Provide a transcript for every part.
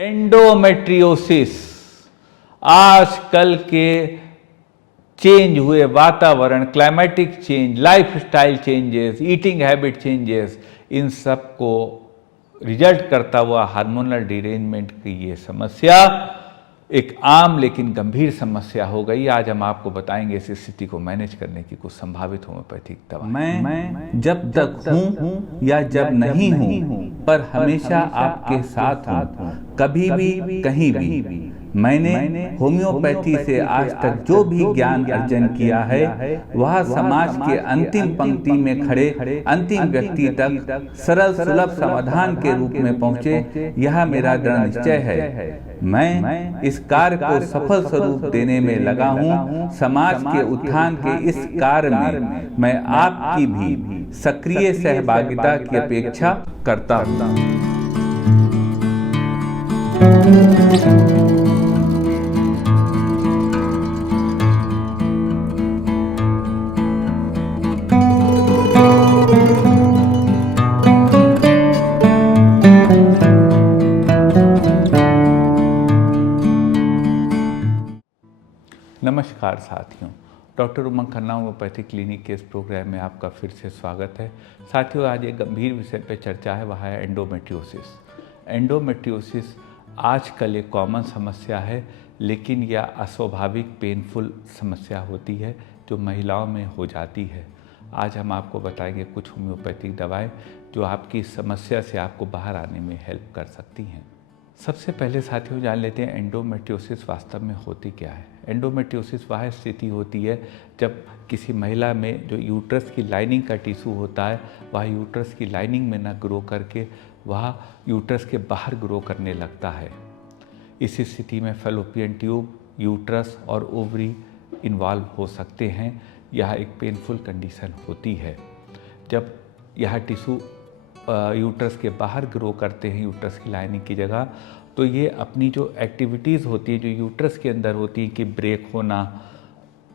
Endometriosis आजकल के change हुए वातावरण, climatic change, lifestyle changes, eating habit changes, इन सब को रिजल्ट करता हुआ हार्मोनल डिरेंजमेंट की ये समस्या एक आम लेकिन गंभीर समस्या हो गई। आज हम आपको बताएंगे इस स्थिति को मैनेज करने की कुछ संभावित होम्योपैथिक दवा। मैं जब तक हूँ या जब नहीं हूँ, पर हमेशा आपके साथ हूँ, कभी भी कहीं भी। मैंने होम्योपैथी से आज तक जो भी ज्ञान अर्जन किया है वह समाज के अंतिम पंक्ति में खड़े अंतिम व्यक्ति तक सरल सुलभ समाधान के रूप में पहुँचे, यह मेरा दृढ़ निश्चय है। मैं इस कार्य को सफल स्वरूप देने में लगा हूँ। समाज के उत्थान के इस कार्य में मैं आपकी भी सक्रिय सहभागिता की अपेक्षा करता हूँ। नमस्कार साथियों, डॉक्टर उमंग खन्ना होम्योपैथिक क्लिनिक के इस प्रोग्राम में आपका फिर से स्वागत है। साथियों, आज एक गंभीर विषय पर चर्चा है, वह है एंडोमेट्रियोसिस। एंडोमेट्रियोसिस आजकल एक कॉमन समस्या है, लेकिन यह अस्वाभाविक पेनफुल समस्या होती है जो महिलाओं में हो जाती है। आज हम आपको बताएंगे कुछ होम्योपैथिक दवाएं जो आपकी समस्या से आपको बाहर आने में हेल्प कर सकती हैं। सबसे पहले साथियों जान लेते हैं एंडोमेट्रियोसिस वास्तव में होती क्या है। एंडोमेट्रियोसिस वह स्थिति होती है जब किसी महिला में जो यूट्रस की लाइनिंग का टिश्यू होता है वह यूट्रस की लाइनिंग में न ग्रो करके वह यूट्रस के बाहर ग्रो करने लगता है। इस स्थिति में फैलोपियन ट्यूब, यूट्रस और ओवरी इन्वॉल्व हो सकते हैं। यह एक पेनफुल कंडीशन होती है। जब यह टिश्यू यूट्रस के बाहर ग्रो करते हैं यूट्रस की लाइनिंग की जगह, तो ये अपनी जो एक्टिविटीज़ होती है जो यूट्रस के अंदर होती है कि ब्रेक होना,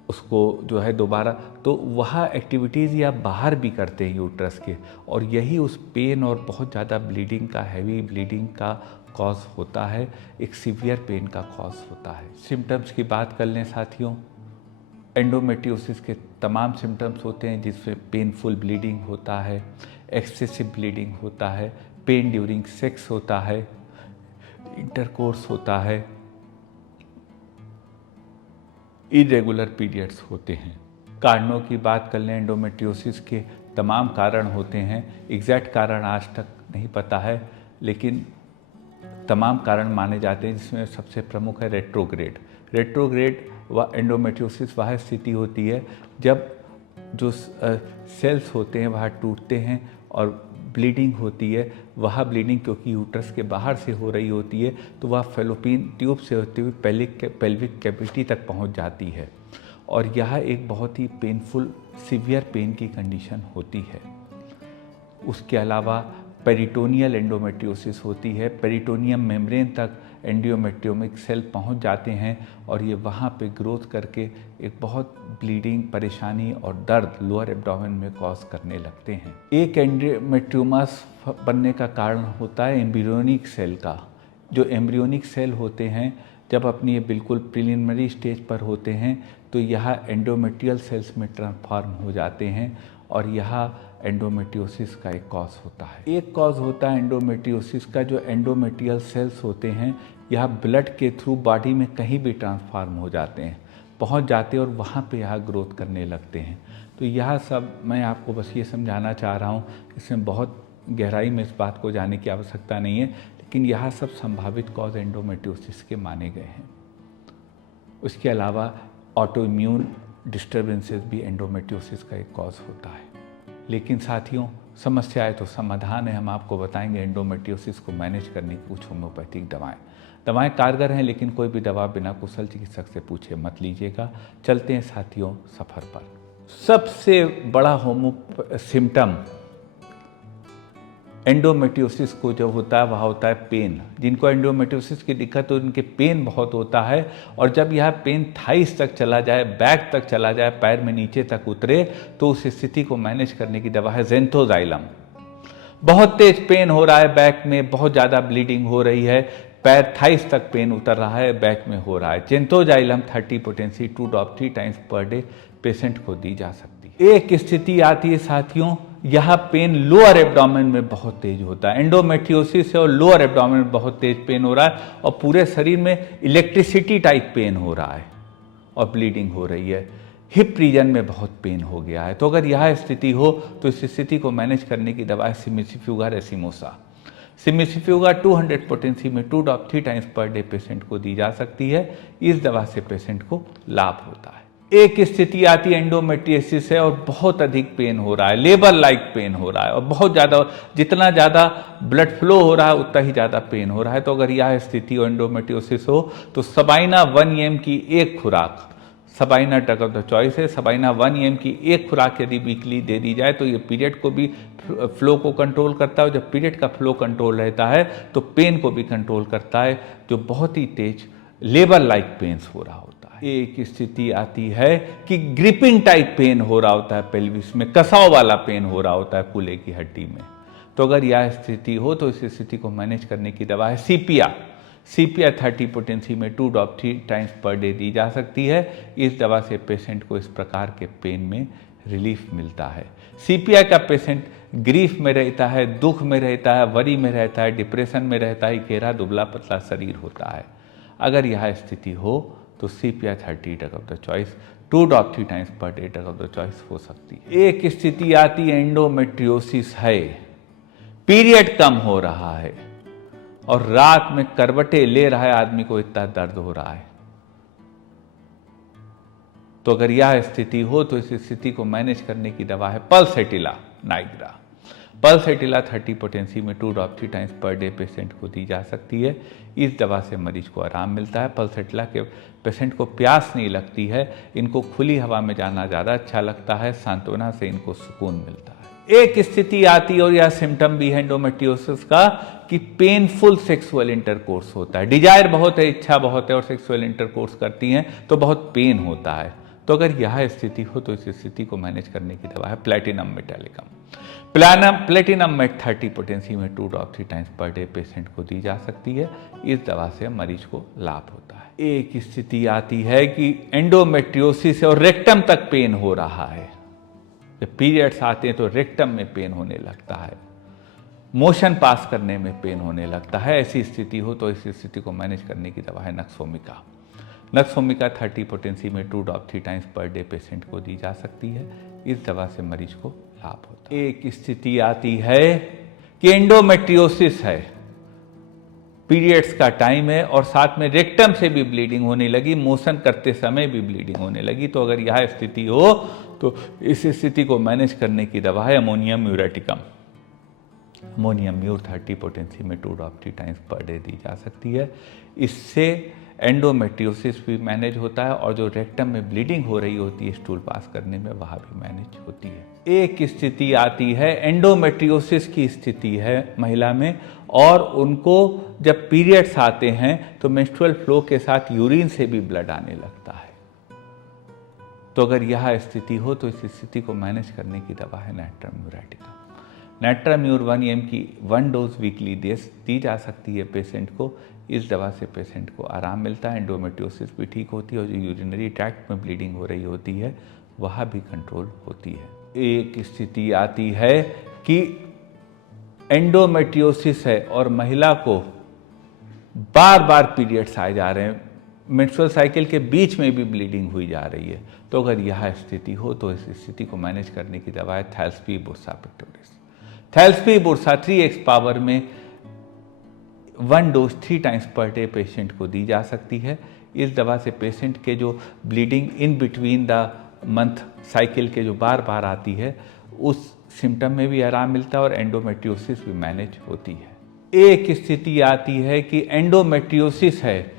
उसको जो है दोबारा, तो वह एक्टिविटीज़ या बाहर भी करते हैं यूट्रस के, और यही उस पेन और बहुत ज़्यादा ब्लीडिंग का, हैवी ब्लीडिंग का कॉज होता है, एक सीवियर पेन का कॉज होता है। सिम्टम्स की बात कर लें साथियों, एंडोमेट्रियोसिस के तमाम सिम्टम्स होते हैं जिसमें पेनफुल ब्लीडिंग होता है, एक्सेसिव ब्लीडिंग होता है, पेन ड्यूरिंग सेक्स होता है, इंटरकोर्स होता है, इरेगुलर पीरियड्स होते हैं। कारणों की बात कर लें, एंडोमेट्रियोसिस के तमाम कारण होते हैं। एग्जैक्ट कारण आज तक नहीं पता है, लेकिन तमाम कारण माने जाते हैं, जिसमें सबसे प्रमुख है रेट्रोग्रेड। रेट्रोग्रेड व एंडोमेट्रियोसिस वह स्थिति होती है जब जो सेल्स होते हैं वह टूटते हैं और ब्लीडिंग होती है। वह ब्लीडिंग क्योंकि यूट्रस के बाहर से हो रही होती है तो वह फैलोपियन ट्यूब से होते हुए पेल्विक कैविटी तक पहुंच जाती है, और यह एक बहुत ही पेनफुल सीवियर पेन की कंडीशन होती है। उसके अलावा पेरिटोनियल एंडोमेट्रियोसिस होती है। पेरिटोनियम मेम्ब्रेन तक एंडोमेट्रियोमिक सेल पहुंच जाते हैं और ये वहाँ पे ग्रोथ करके एक बहुत ब्लीडिंग, परेशानी और दर्द लोअर एब्डोमेन में कॉज करने लगते हैं। एक एंडोमेट्रियोमस बनने का कारण होता है एम्ब्रियोनिक सेल का। जो एम्ब्रियोनिक सेल होते हैं जब अपनी ये बिल्कुल प्रिलिमिनरी स्टेज पर होते हैं तो यह एंडोमेट्रियल सेल्स में ट्रांसफॉर्म हो जाते हैं, और यह एंडोमेट्रियोसिस का एक कॉज होता है। एक कॉज होता है एंडोमेट्रियोसिस का, जो एंडोमेट्रियल सेल्स होते हैं यह ब्लड के थ्रू बॉडी में कहीं भी ट्रांसफॉर्म हो जाते हैं, पहुंच जाते हैं और वहाँ पे यह ग्रोथ करने लगते हैं। तो यह सब मैं आपको बस ये समझाना चाह रहा हूँ, इसमें बहुत गहराई में इस बात को जाने की आवश्यकता नहीं है, लेकिन यह सब संभावित कॉज एंडोमेट्रियोसिस के माने गए हैं। उसके अलावा ऑटो इम्यून डिस्टर्बेंसेस भी एंडोमेट्रियोसिस का एक कॉज होता है। लेकिन साथियों, समस्या है तो समाधान है। हम आपको बताएंगे एंडोमेट्रियोसिस को मैनेज करने की कुछ होम्योपैथिक दवाएं कारगर हैं, लेकिन कोई भी दवा बिना कुशल चिकित्सक से पूछे मत लीजिएगा। चलते हैं साथियों सफ़र पर। सबसे बड़ा सिम्टम एंडोमेट्रियोसिस को जो होता है वह होता है पेन। जिनको एंडोमेट्रियोसिस की दिक्कत हो उनके पेन बहुत होता है, और जब यह पेन थाइस तक चला जाए, बैक तक चला जाए, पैर में नीचे तक उतरे, तो उस स्थिति को मैनेज करने की दवा है ज़ेंथोज़ाइलम। बहुत तेज पेन हो रहा है बैक में, बहुत ज़्यादा ब्लीडिंग हो रही है, पैर थाइस तक पेन उतर रहा है, बैक में हो रहा है। ज़ेंथोज़ाइलम 30 potency 2 drop 3 times per day patient को दी जा सकती है। एक स्थिति आती है साथियों, यह पेन लोअर एब्डोमेन में बहुत तेज होता है। एंडोमेट्रियोसिस है और लोअर एब्डोमेन में बहुत तेज पेन हो रहा है और पूरे शरीर में इलेक्ट्रिसिटी टाइप पेन हो रहा है और ब्लीडिंग हो रही है। हिप रीजन में बहुत पेन हो गया है। तो अगर यह स्थिति हो तो इस स्थिति को मैनेज करने की दवा है सिमिसिफ्यूगा रेसिमोसा। सिमिसिफ्यूगा 200 पोटेंसी में 2 drop 3 times per day patient को दी जा सकती है। इस दवा से पेशेंट को लाभ होता है। एक स्थिति आती है एंडोमेट्रियोसिस है और बहुत अधिक पेन हो रहा है, लेबर लाइक पेन हो रहा है और बहुत ज़्यादा, जितना ज़्यादा ब्लड फ्लो हो रहा है उतना ही ज़्यादा पेन हो रहा है। तो अगर यह स्थिति हो, एंडोमेट्रियोसिस हो, तो सबाइना 1 EM की एक खुराक, Sabina drug of the choice है, सबाइना 1 EM की एक खुराक यदि वीकली दे दी जाए तो ये पीरियड को भी फ्लो को कंट्रोल करता है। जब पीरियड का फ्लो कंट्रोल रहता है तो पेन को भी कंट्रोल करता है, जो बहुत ही तेज लेबर लाइक पेन्स हो रहा होता है। एक स्थिति आती है कि ग्रिपिंग टाइप पेन हो रहा होता है, पेल्विस में कसाव वाला पेन हो रहा होता है कूल्हे की हड्डी में। तो अगर यह स्थिति हो तो इस स्थिति को मैनेज करने की दवा है सीपिया। सीपिया 30 पोटेंसी में 2 ड्रॉप 3 टाइम्स पर डे दी जा सकती है। इस दवा से पेशेंट को इस प्रकार के पेन में रिलीफ मिलता है। सीपिया का पेशेंट ग्रीफ में रहता है, दुख में रहता है, वरी में रहता है, डिप्रेशन में रहता है, घेरा दुबला पतला शरीर होता है। अगर यह स्थिति हो तो सीपिया 30 drug of the choice 2 drop 3 times per day drug of the choice हो सकती है। एक स्थिति आती है एंडोमेट्रियोसिस है, पीरियड कम हो रहा है और रात में करवटें ले रहा है आदमी को, इतना दर्द हो रहा है। तो अगर यह स्थिति हो तो इस स्थिति को मैनेज करने की दवा है पल्सेटिला नाइग्रा। पल्सेटिला 30 पोटेंसी में 2 drop 3 times per day patient को दी जा सकती है। इस दवा से मरीज को आराम मिलता है। पल्सेटिला के पेशेंट को प्यास नहीं लगती है, इनको खुली हवा में जाना ज़्यादा अच्छा लगता है, सांत्वना से इनको सुकून मिलता है। एक स्थिति आती है और यह सिम्टम भी है एंडोमेट्रियोसिस का कि पेनफुल सेक्सुअल इंटरकोर्स होता है। डिजायर बहुत है, इच्छा बहुत है और सेक्सुअल इंटरकोर्स करती हैं तो बहुत पेन होता है। तो अगर यह स्थिति हो तो इस स्थिति को मैनेज करने की दवा है platinum metallicum. Platinum met 30 potency में 2 drop 3 times per day patient को दी जा सकती है। इस दवा से मरीज को लाभ होता है। एक स्थिति आती है कि एंडोमेट्रियोसिस और रेक्टम तक पेन हो रहा है। जब पीरियड्स आते हैं तो रेक्टम में पेन होने लगता है, मोशन पास करने में पेन होने लगता है। ऐसी स्थिति हो तो इस स्थिति को मैनेज करने की दवा है नक्सोमिका। नक्सोमिका 30 पोटेंसी में 2 drop 3 times per day patient को दी जा सकती है। इस दवा से मरीज को लाभ होता है। एक स्थिति आती है कि एंडोमेट्रियोसिस है, पीरियड्स का टाइम है और साथ में रेक्टम से भी ब्लीडिंग होने लगी, मोशन करते समय भी ब्लीडिंग होने लगी। तो अगर यह स्थिति हो तो इस स्थिति को मैनेज करने की दवा है अमोनियम म्यूरेटिकम। अमोनियम म्यूर 30 पोटेंसी में 2 ड्रॉप 3 टाइम्स पर डे दी जा सकती है। इससे एंडोमेट्रियोसिस भी मैनेज होता है और जो रेक्टम में ब्लीडिंग हो रही होती है स्टूल पास करने में, वह भी मैनेज होती है। एक स्थिति आती है एंडोमेट्रियोसिस की स्थिति है महिला में और उनको जब पीरियड्स आते हैं तो मेंस्ट्रुअल फ्लो के साथ यूरिन से भी ब्लड आने लगता है। तो अगर यह स्थिति हो तो इस स्थिति को मैनेज करने की दवा है नैट्रम म्यूरेटिकम। नैट्राम्यूर 1 EM की 1 डोज वीकली दी जा सकती है पेशेंट को। इस दवा से पेशेंट को आराम मिलता है, एंडोमेट्रियोसिस भी ठीक होती है और जो यूरिनरी ट्रैक्ट में ब्लीडिंग हो रही होती है वह भी कंट्रोल होती है। एक स्थिति आती है कि एंडोमेट्रियोसिस है और महिला को बार बार पीरियड्स आए जा रहे हैं, मेंस्ट्रुअल साइकिल के बीच में भी ब्लीडिंग हुई जा रही है। तो अगर यह स्थिति हो तो इस स्थिति को मैनेज करने की दवा है थैल्सपी Bursa Pictoris. थैल्सपी Bursa 3x power में 1 dose 3 times per day patient को दी जा सकती है। इस दवा से पेशेंट के जो bleeding in between the month cycle के जो बार बार आती है उस सिम्टम में भी आराम मिलता है और एंडोमेट्रियोसिस भी मैनेज होती है। एक स्थिति आती है कि एंडोमेट्रियोसिस है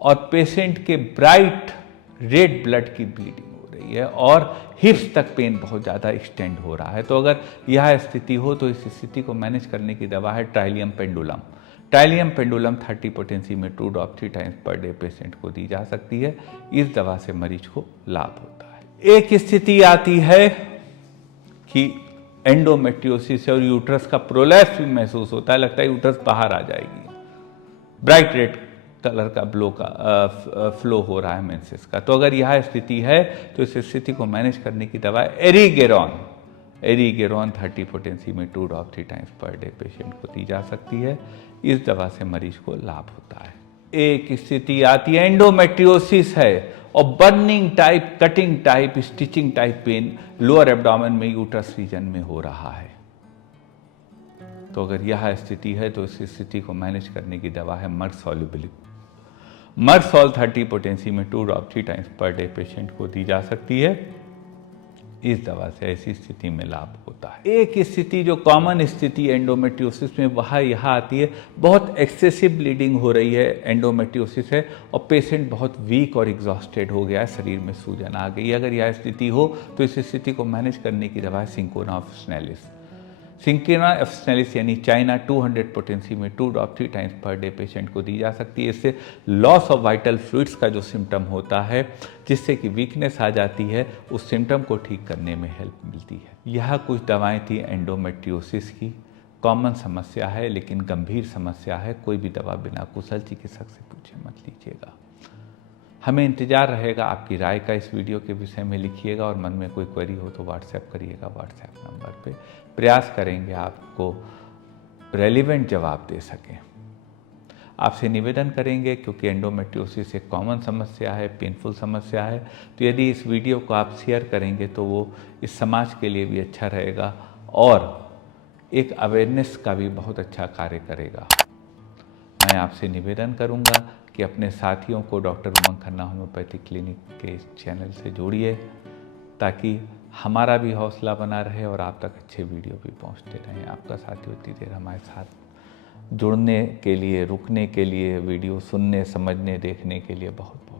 और पेशेंट के ब्राइट रेड ब्लड की ब्लीडिंग हो रही है और हिप्स तक पेन बहुत ज़्यादा एक्सटेंड हो रहा है। तो अगर यह स्थिति हो तो इस स्थिति को मैनेज करने की दवा है ट्राइलियम पेंडुलम। ट्राइलियम पेंडुलम 30 पोटेंसी में 2 drop 3 times per day patient को दी जा सकती है। इस दवा से मरीज को लाभ होता है। एक स्थिति आती है कि एंडोमेट्रियोसिस और यूट्रस का प्रोलैप्स भी महसूस होता है, लगता है यूट्रस बाहर आ जाएगी। ब्राइट रेड कलर का फ्लो हो रहा है मेंसेस का। तो अगर यह स्थिति है तो इस स्थिति को मैनेज करने की दवा एरीगेरॉन 30 पोटेंसी में 2 drop 3 times per day patient को दी जा सकती है। इस दवा से मरीज को लाभ होता है। एक स्थिति आती है एंडोमेट्रियोसिस है और burning type, cutting type, stitching type pen lower abdomen में यूट्रस रीजन में हो रहा है। तो अगर यह स्थिति है तो इस स्थिति को मैनेज करने की दवा है मर्सोल 30 पोटेंसी में 2 drop 3 times per day patient को दी जा सकती है। इस दवा से ऐसी स्थिति में लाभ होता है। एक स्थिति जो कॉमन स्थिति एंडोमेट्रियोसिस में वह यहाँ आती है, बहुत एक्सेसिव ब्लीडिंग हो रही है, एंडोमेट्रियोसिस है और पेशेंट बहुत वीक और एग्जॉस्टेड हो गया है, शरीर में सूजन आ गई। अगर यह स्थिति हो तो इस स्थिति को मैनेज करने की दवा है सिंकोना ऑफ स्नेलिस यानी चाइना 200 पोटेंसी में 2 drop 3 times per day patient को दी जा सकती है। इससे लॉस ऑफ वाइटल फ्लूइड्स का जो सिम्टम होता है, जिससे कि वीकनेस आ जाती है, उस सिम्टम को ठीक करने में हेल्प मिलती है। यह कुछ दवाएं थी एंडोमेट्रियोसिस की। कॉमन समस्या है लेकिन गंभीर समस्या है। कोई भी दवा बिना कुशल चिकित्सक से पूछे मत लीजिएगा। हमें इंतजार रहेगा आपकी राय का। इस वीडियो के विषय में लिखिएगा और मन में कोई क्वेरी हो तो व्हाट्सएप करिएगा। व्हाट्सएप नंबर पे प्रयास करेंगे आपको रेलिवेंट जवाब दे सकें। आपसे निवेदन करेंगे, क्योंकि एंडोमेट्रियोसिस एक कॉमन समस्या है, पेनफुल समस्या है, तो यदि इस वीडियो को आप शेयर करेंगे तो वो इस समाज के लिए भी अच्छा रहेगा और एक अवेयरनेस का भी बहुत अच्छा कार्य करेगा। मैं आपसे निवेदन करूंगा कि अपने साथियों को डॉक्टर उमंग खन्ना होम्योपैथिक क्लिनिक के इस चैनल से जोड़िए, ताकि हमारा भी हौसला बना रहे और आप तक अच्छे वीडियो भी पहुंचते रहें। आपका साथी उतनी देर हमारे साथ जुड़ने के लिए, रुकने के लिए, वीडियो सुनने, समझने, देखने के लिए बहुत बहुत